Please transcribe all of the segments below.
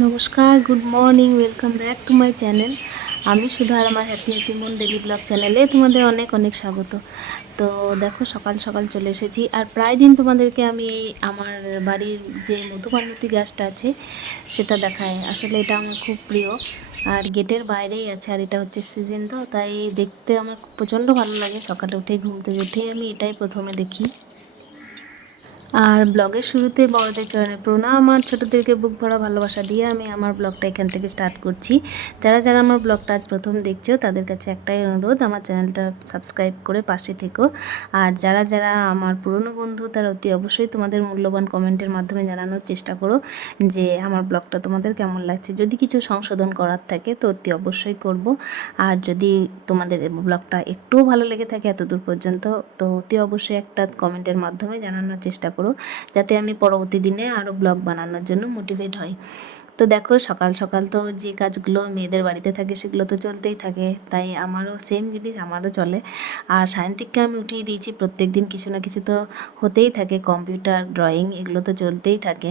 নমস্কার good morning welcome back to my channel আমি শুধু আর আমার হ্যাপি হ্যাপি মন ডেলি ব্লগ চ্যানেলে তোমাদের অনেক অনেক স্বাগত। তো দেখো, সকাল সকাল চলে এসেছি। আর প্রায় দিন তোমাদেরকে আমি আমার বাড়ির যে মধুপার্বতী গাছটা আছে, সেটা দেখায় আসলে এটা আমার খুব প্রিয়। আর গেটের বাইরেই আছে, আর এটা হচ্ছে সিজন তো তাই দেখতে আমার প্রচণ্ড ভালো লাগে। সকালে উঠে ঘুম থেকে উঠেই আমি এটাই প্রথমে দেখি। আর ব্লগের শুরুতে বড়দের চরণে প্রণাম, আর ছোটোদেরকে বুক ভরা ভালোবাসা দিয়ে আমি আমার ব্লগটা এখান থেকে স্টার্ট করছি। যারা যারা আমার ব্লগটা আজ প্রথম দেখছ, তাদের কাছে একটাই অনুরোধ, আমার চ্যানেলটা সাবস্ক্রাইব করে পাশে থেকো। আর যারা যারা আমার পুরনো বন্ধু, তারা অতি অবশ্যই তোমাদের মূল্যবান কমেন্টের মাধ্যমে জানানোর চেষ্টা করো যে আমার ব্লগটা তোমাদের কেমন লাগছে। যদি কিছু সংশোধন করার থাকে, তো অতি অবশ্যই করব। আর যদি তোমাদের ব্লগটা একটুও ভালো লেগে থাকে এত দূর পর্যন্ত, তো অতি অবশ্যই একটা কমেন্টের মাধ্যমে জানানোর চেষ্টা করো। যাতে আমি পরবর্তী দিনে আরও ব্লগ বানানোর জন্য মোটিভেট হই। তো দেখো, সকাল সকাল তো যে কাজগুলো মেয়েদের বাড়িতে থাকে সেগুলো তো চলতেই থাকে। তাই আমারও সেম জিনিস, আমারও চলে। আর সায়ন্তিককে আমি উঠিয়ে দিয়েছি, প্রত্যেক দিন কিছু না কিছু তো হতেই থাকে কম্পিউটার ড্রয়িং এগুলো তো চলতেই থাকে।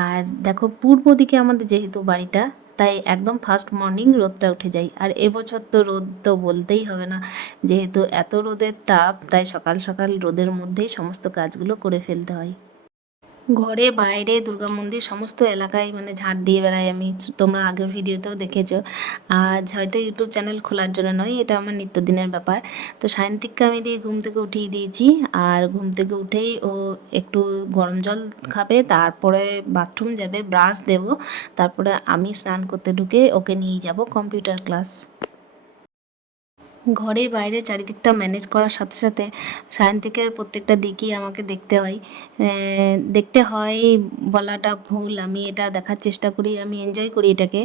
আর দেখো, পূর্ব দিকে আমাদের যেহেতু বাড়িটা তাই একদম ফার্স্ট মর্নিং রোদটা উঠে যায়। আর এবছর তো রোদ তো বলতেই হবে না। যেহেতু এত রোদের তাপ, তাই সকাল সকাল রোদের মধ্যেই সমস্ত কাজগুলো করে ফেলতে হয়। ঘরে, বাইরে, দুর্গা মন্দির, সমস্ত এলাকায় মানে ঝাঁট দিয়ে বেড়াই আমি। তোমরা আগের ভিডিওতেও দেখেছ। আজ হয়তো ইউটিউব চ্যানেল খোলার জন্য নয়, এটা আমার নিত্যদিনের ব্যাপার। তো সায়ন্তিককে আমি দিয়ে ঘুম থেকে উঠিয়ে দিয়েছি। আর ঘুম থেকে উঠেই ও একটু গরম জল খাবে, তারপরে বাথরুম যাবে, ব্রাশ দেব। তারপরে আমি স্নান করতে ঢুকে ওকে নিয়ে যাব কম্পিউটার ক্লাস। ঘরে বাইরে চারিদিকটা ম্যানেজ করার সাথে সাথে সায়ন্তিকের প্রত্যেকটা দিকই আমাকে দেখতে হয়। দেখতে হয় বলাটা ভুল, আমি এটা দেখার চেষ্টা করি, আমি এনজয় করি এটাকে।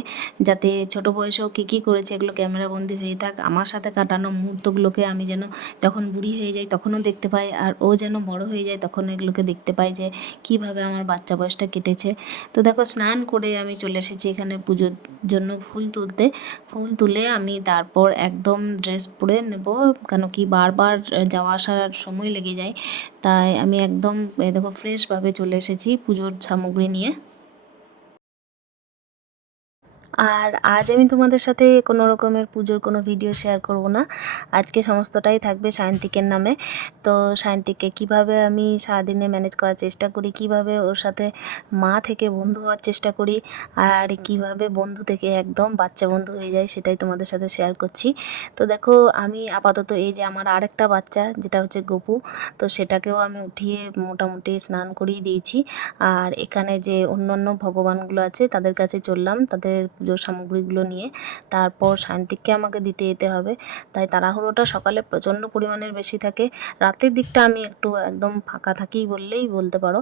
যাতে ছোট বয়সেও কী কী করেছে, এগুলো ক্যামেরাবন্দি হয়ে থাক। আমার সাথে কাটানো মুহূর্তগুলোকে আমি যেন যখন বুড়ি হয়ে যাই তখনও দেখতে পাই, আর ও যেন বড় হয়ে যায় তখন এগুলোকে দেখতে পাই যে কীভাবে আমার বাচ্চা বয়সটা কেটেছে। তো দেখো, স্নান করে আমি চলে এসেছি এখানে পুজোর জন্য ফুল তুলতে। ফুল তুলে আমি তারপর একদম ড্রেস পরে নেব, কেন কি বারবার যাওয়া আসার সময় লেগে যায়। তাই আমি একদম দেখো ফ্রেশভাবে চলে এসেছি পুজোর সামগ্রী নিয়ে। আর আজ আমি তোমাদের সাথে কোনো রকমের পুজোর কোনো ভিডিও শেয়ার করব না। আজকে সমস্তটাই থাকবে সায়ন্তিকের নামে। তো সায়ন্তিককে কীভাবে আমি সারাদিনে ম্যানেজ করার চেষ্টা করি, কীভাবে ওর সাথে মা থেকে বন্ধু হওয়ার চেষ্টা করি, আর কীভাবে বন্ধু থেকে একদম বাচ্চা বন্ধু হয়ে যায় সেটাই তোমাদের সাথে শেয়ার করছি। তো দেখো, আমি আপাতত এই যে আমার আরেকটা বাচ্চা, যেটা হচ্ছে গপু, তো সেটাকেও আমি উঠিয়ে মোটামুটি স্নান করিয়ে দিয়েছি। আর এখানে যে অন্যান্য ভগবানগুলো আছে, তাদের কাছে চললাম, তাদের পুজোর সামগ্রীগুলো নিয়ে। তারপর শান্তিককে আমাকে দিতে যেতে হবে। তাই তাড়াহুড়োটা সকালে প্রচণ্ড পরিমাণের বেশি থাকে। রাতের দিকটা আমি একটু একদম ফাঁকা থাকি বললেই বলতে পারো।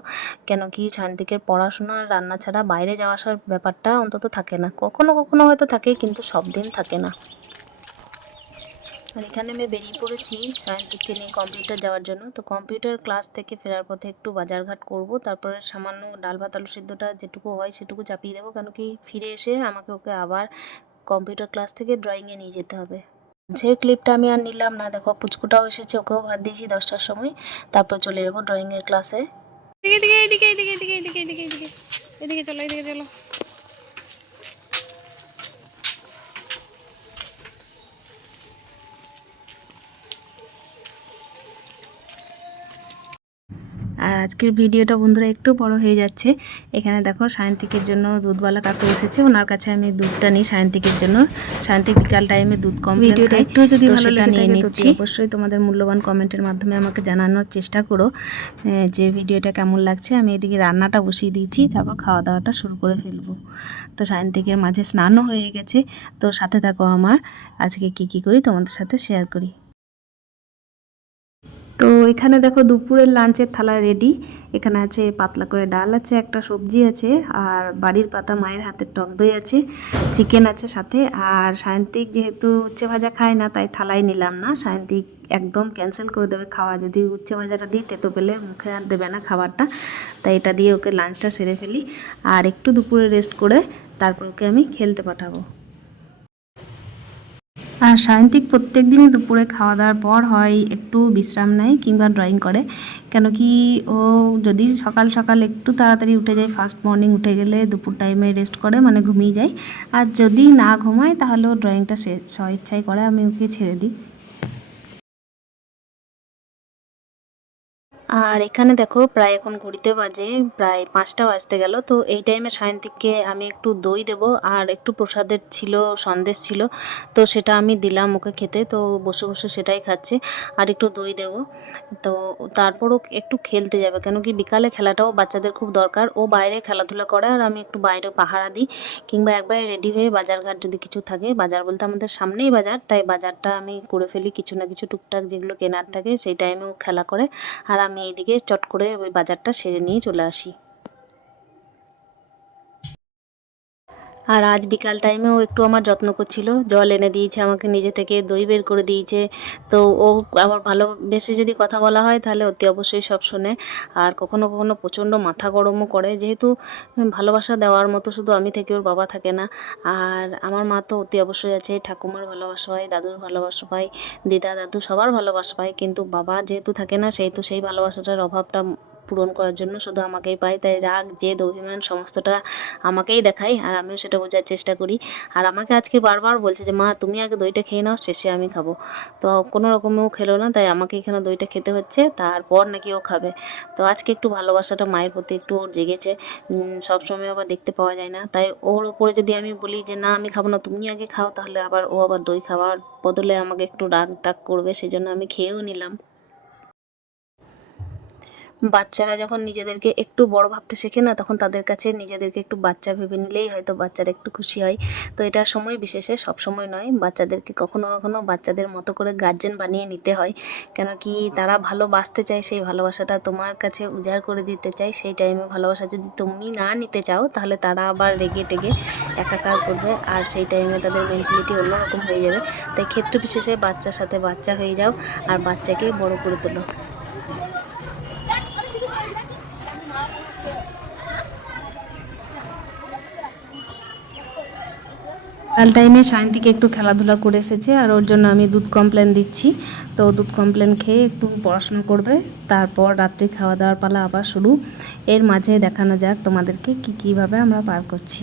কেন কি শান্তিকের পড়াশোনা রান্না ছাড়া বাইরে যাওয়া আসার ব্যাপারটা অন্তত থাকে না। কখনো কখনো হয়তো থাকে, কিন্তু সব দিন থাকে না। এখানে আমি বেরিয়ে পড়েছি সায়ন্তিককে নিয়ে কম্পিউটার যাওয়ার জন্য। তো কম্পিউটার ক্লাস থেকে ফেরার পথে একটু বাজারঘাট করব, তারপরে সামান্য ডাল ভাত, আলু সিদ্ধটা যেটুকু হয় সেটুকু চাপিয়ে দেবো, কেন কি ফিরে এসে আমাকে ওকে আবার কম্পিউটার ক্লাস থেকে ড্রয়িংয়ে নিয়ে যেতে হবে। যে ক্লিপটা আমি আর নিলাম না, দেখো পুচকুটাও এসেছে, ওকেও ভাত দিয়েছি দশটার সময়, তারপর চলে যাব ড্রয়িংয়ের ক্লাসে এদিকে এদিকে এদিকে এদিকে এদিকে এদিকে এদিকে এদিকে, চলো এদিকে চলো। আর আজকের ভিডিওটা বন্ধুরা একটু বড় হয়ে যাচ্ছে। এখানে দেখো সায়ন্তিকের জন্য দুধওয়ালা কাকু এসেছে। ওনার কাছে আমি দুধটা নিই সায়ন্তিকের জন্য। সায়ন্তিক বিকাল টাইমে দুধ কম ভিডিওটা একটু যদি ভালো লাগে নিয়ে নিচ্ছি। অবশ্যই তোমাদের মূল্যবান কমেন্টের মাধ্যমে আমাকে জানানোর চেষ্টা করো। যে ভিডিওটা কেমন লাগছে আমি এদিকে রান্নাটা বসিয়ে দিয়েছি তারপর খাওয়া দাওয়াটা শুরু করে ফেলব। তো সায়ন্তিকের মাঝে স্নানও হয়ে গেছে। তো সাথে থাকো আমার। আজকে কি কি করি তোমাদের সাথে শেয়ার করি। তো এখানে দেখো দুপুরের লাঞ্চের থালা রেডি এখানে আছে পাতলা করে ডাল আছে, একটা সবজি আছে, আর বাড়ির পাতা মায়ের হাতের টক দই আছে চিকেন আছে সাথে। আর সায়ন্তিক যেহেতু উচ্ছে ভাজা খায় না, তাই থালাই নিলাম না। সায়ন্তিক একদম ক্যান্সেল করে দেবে খাওয়া। যদি উচ্ছে ভাজাটা দিই, তেতো পেলে মুখে আর দেবে না খাবারটা। তাই এটা দিয়ে ওকে লাঞ্চটা সেরে ফেলি। আর একটু দুপুরে রেস্ট করে তারপর ওকে আমি খেলতে পাঠাবো। আর সায়ন্তিক প্রত্যেক দিনই দুপুরে খাওয়া দাওয়ার পর হয় একটু বিশ্রাম নেয় কিংবা ড্রয়িং করে। কেন কি ও যদি সকাল সকাল একটু তাড়াতাড়ি উঠে যায় ফার্স্ট মর্নিং উঠে গেলে দুপুর টাইমে রেস্ট করে মানে ঘুমিয়ে যায়। আর যদি না ঘুমায়, তাহলে ও ড্রয়িংটা সে স্বেচ্ছায় করে, আমি ওকে ছেড়ে দিই। আর এখানে দেখো প্রায় এখন ঘড়িতে বাজে, প্রায় পাঁচটা বাজতে গেল। তো এই টাইমে সায়ন্তিককে আমি একটু দই দেব, আর একটু প্রসাদের ছিল, সন্দেশ ছিল, তো সেটা আমি দিলাম ওকে খেতে। তো বসে বসে সেটাই খাচ্ছে, আর একটু দই দেব। তো তারপরও একটু খেলতে যাবে, কেন কি বিকালে খেলাটাও বাচ্চাদের খুব দরকার। ও বাইরে খেলাধুলা করে, আর আমি একটু বাইরে পাহারা দিই, কিংবা একবারে রেডি হয়ে বাজারঘাট যদি কিছু থাকে, বাজার বলতে আমাদের সামনেই বাজার, তাই বাজারটা আমি করে ফেলি কিছু না কিছু টুকটাক যেগুলো কেনার থাকে, সেই টাইমেও খেলা করে। আর আমি এইদিকে চট করে ওই বাজারটা সেরে নিয়ে চলে আসি। আর আজ বিকাল টাইমেও একটু আমার যত্ন করছিল। জল এনে দিয়েছে, আমাকে নিজে থেকে দই বের করে দিয়েছে। তো ও আবার ভালোবেসে যদি কথা বলা হয়, তাহলে অতি অবশ্যই সব শোনে। আর কখনো কখনো প্রচণ্ড মাথা গরমও করে। যেহেতু ভালোবাসা দেওয়ার মতো শুধু আমি থেকে, ওর বাবা থাকে না। আর আমার মা তো অতি অবশ্যই আছে। ঠাকুমার ভালোবাসা পায় দাদুর ভালোবাসা পায় দিদা, দাদু সবার ভালোবাসা পায়। কিন্তু বাবা যেহেতু থাকে না সেহেতু সেই ভালোবাসাটার অভাবটা পূরণ করার জন্য শুধু আমাকেই পায়। তাই রাগ, জেদ, অভিমান সমস্তটা আমাকেই দেখায় আর আমিও সেটা বোঝার চেষ্টা করি। আর আমাকে আজকে বারবার বলছে যে, মা, তুমি আগে দইটা খেয়ে নাও, শেষে আমি খাব। তো কোনো রকমেও খেলো না, তাই আমাকে এখানে দইটা খেতে হচ্ছে। তারপর নাকি ও খাবে। তো আজকে একটু ভালোবাসাটা মায়ের প্রতি একটু ওর জেগেছে। সবসময় আবার দেখতে পাওয়া যায় না। তাই ওর ওপরে যদি আমি বলি যে, না, আমি খাব না, তুমি আগে খাও, তাহলে আবার ও আবার দই খাওয়ার বদলে আমাকে একটু রাগ টাগ করবে, সেজন্য আমি খেয়েও নিলাম। বাচ্চারা যখন নিজেদেরকে একটু বড় ভাবতে শেখে না, তখন তাদের কাছে নিজেদেরকে একটু বাচ্চা ভেবে নিলেই হয়তো বাচ্চারা একটু খুশি হয়। তো এটা সময় বিশেষে সব সময় নয়, বাচ্চাদেরকে কখনো কখনো বাচ্চাদের মতো করে গার্জেন বানিয়ে নিতে হয়। কেন কি তারা ভালোবাসতে চায়, সেই ভালোবাসাটা তোমার কাছে উজাড় করে দিতে চায়। সেই টাইমে ভালোবাসা যদি তুমি না নিতে চাও, তাহলে তারা আবার রেগে টেগে একাকার করবে আর সেই টাইমে তাদের মেন্টালিটি অন্যরকম হয়ে যাবে। তাই ক্ষেত্র বিশেষে বাচ্চার সাথে বাচ্চা হয়ে যাও আর বাচ্চাকে বড় করে তোলো। কাল টাইমে শান্তিকে একটু খেলাধুলা করে এসেছে, আর ওর জন্য আমি দুধ কমপ্লেন দিচ্ছি। তো দুধ কমপ্লেন খেয়ে একটু পড়াশোনা করবে, তারপর রাত্রি খাওয়া দাওয়ার পালা আবার শুরু। এর মাঝে দেখানো যাক তোমাদেরকে কী কীভাবে আমরা পার করছি।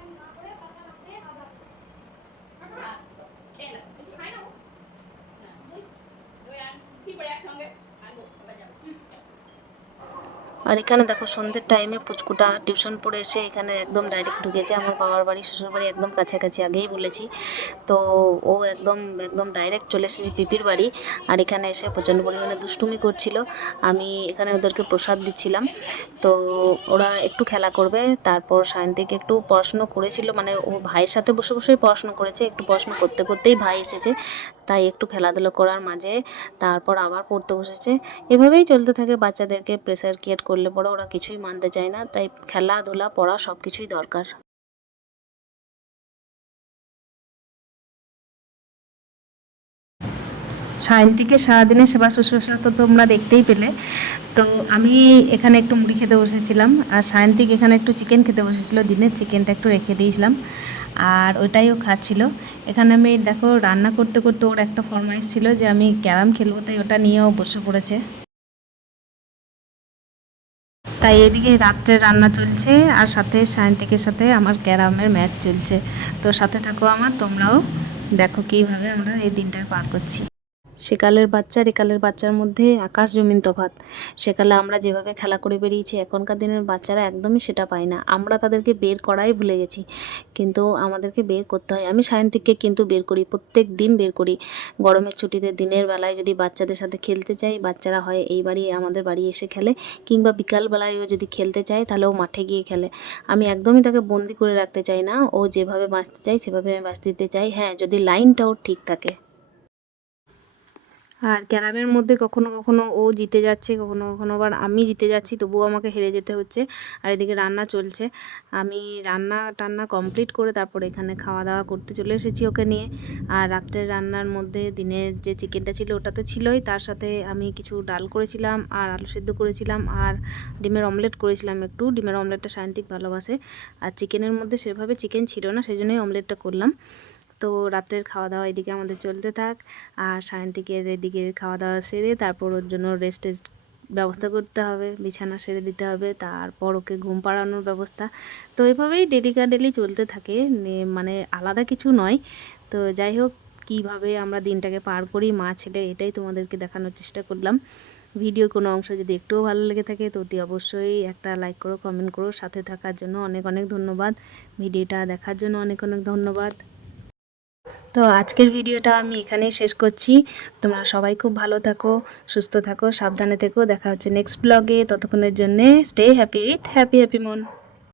আর এখানে দেখো সন্ধ্যের টাইমে পুচকুটা টিউশন পড়ে এসে এখানে একদম ডাইরেক্ট ঢুকেছে। আমার বাবার বাড়ি শ্বশুর বাড়ি একদম কাছাকাছি, আগেই বলেছি। তো ও একদম একদম ডাইরেক্ট চলে এসেছে পিপির বাড়ি আর এখানে এসে প্রচণ্ড পরিমাণে দুষ্টুমি করছিল। আমি এখানে ওদেরকে প্রসাদ দিচ্ছিলাম। তো ওরা একটু খেলা করবে, তারপর সায়ন্তিকে একটু পড়াশুনো করেছিল। মানে ও ভাইয়ের সাথে বসে বসেই পড়াশুনো করেছে, একটু পড়াশুনো করতে করতেই ভাই এসেছে। তাই একটু খেলাধুলো করার মাঝে তারপর আবার পড়তে বসেছে। এভাবেই চলতে থাকে বাচ্চাদেরকে প্রেশার ক্রিয়েট করলে পরে ওরা কিছুই মানতে চায় না। তাই খেলাধুলা, পড়া সব কিছুই দরকার। সায়ন্তিকে সারাদিনের সেবা শুশ্রূষা তো তোমরা দেখতেই পেলে। তো আমি এখানে একটু মুড়ি খেতে বসেছিলাম, আর সায়ন্তিক এখানে একটু চিকেন খেতে বসেছিল, দিনের চিকেনটা একটু রেখে দিয়েছিলাম, আর ওইটাই ও খাচ্ছিল। এখানে আমি, দেখো, রান্না করতে করতে ওর একটা ফরমাইশ ছিল যে আমি ক্যারাম খেলব, তাই ওটা নিয়েও বসে পড়েছে। তাই এদিকে রাত্রে রান্না চলছে, আর সাথে সায়ন্তিকের সাথে আমার ক্যারামের ম্যাচ চলছে। তো সাথে থাকো আমার, তোমরাও দেখো কীভাবে আমরা এই দিনটা পার করছি। সেকালের বাচ্চা আর একালের বাচ্চার মধ্যে আকাশ জমিন তফাত সেকালে আমরা যেভাবে খেলা করে বেরিয়েছি, এখনকার দিনের বাচ্চারা একদমই সেটা পায় না। আমরা তাদেরকে বের করাই ভুলে গেছি, কিন্তু আমাদেরকে বের করতে হয়। আমি সায়ন্তিককে কিন্তু বের করি, প্রত্যেক দিন বের করি। গরমের ছুটিতে, দিনের বেলায় যদি বাচ্চাদের সাথে খেলতে চাই বাচ্চারা হয় এই বাড়ি, আমাদের বাড়ি এসে খেলে। কিংবা বিকালবেলায়ও যদি খেলতে চায়, তাহলে ও মাঠে গিয়ে খেলে। আমি একদমই তাকে বন্দি করে রাখতে চাই না। ও যেভাবে বাঁচতে চাই সেভাবে আমি বাঁচতে দিতে চাই। হ্যাঁ যদি লাইনটাও ঠিক থাকে। আর ক্যারামের মধ্যে কখনো কখনো ও জিতে যাচ্ছে, কখনো কখনো আবার আমি জিতে যাচ্ছি, তবুও আমাকে হেরে যেতে হচ্ছে। আর এদিকে রান্না চলছে। আমি রান্না টান্না কমপ্লিট করে তারপর এখানে খাওয়া দাওয়া করতে চলে এসেছি ওকে নিয়ে। আর রাত্রের রান্নার মধ্যে দিনের যে চিকেনটা ছিল ওটা তো ছিলই। তার সাথে আমি কিছু ডাল করেছিলাম আর আলু সেদ্ধ করেছিলাম আর ডিমের অমলেট করেছিলাম একটু। ডিমের অমলেটটা সায়ন্তিক ভালোবাসে। আর চিকেনের মধ্যে সেভাবে চিকেন ছিল না সেই জন্যই অমলেটটা করলাম। তো রাত্রের খাওয়া দাওয়া এদিকে আমাদের চলতে থাক। আর সায়ন্তিকের এদিকে খাওয়া দাওয়া সেরে তারপর ওর জন্য রেস্টের ব্যবস্থা করতে হবে, বিছানা সেরে দিতে হবে, তারপর ওকে ঘুম পাড়ানোর ব্যবস্থা। তো এভাবেই ডেলিকা ডেলি চলতে থাকে মানে আলাদা কিছু নয়। তো যাই হোক, কীভাবে আমরা দিনটাকে পার করি, মা, ছেলে, এটাই তোমাদেরকে দেখানোর চেষ্টা করলাম। ভিডিওর কোনো অংশ যদি একটুও ভালো লেগে থাকে, তো অতি অবশ্যই একটা লাইক করো কমেন্ট করো। সাথে থাকার জন্য অনেক অনেক ধন্যবাদ। ভিডিওটা দেখার জন্য অনেক অনেক ধন্যবাদ। তো আজকের ভিডিওটা আমি এখানেই শেষ করছি। তোমরা সবাই খুব ভালো থাকো, সুস্থ থাকো, সাবধানে থেকো। দেখা হচ্ছে নেক্সট ব্লগে ততক্ষণের জন্যে stay happy with happy happy মন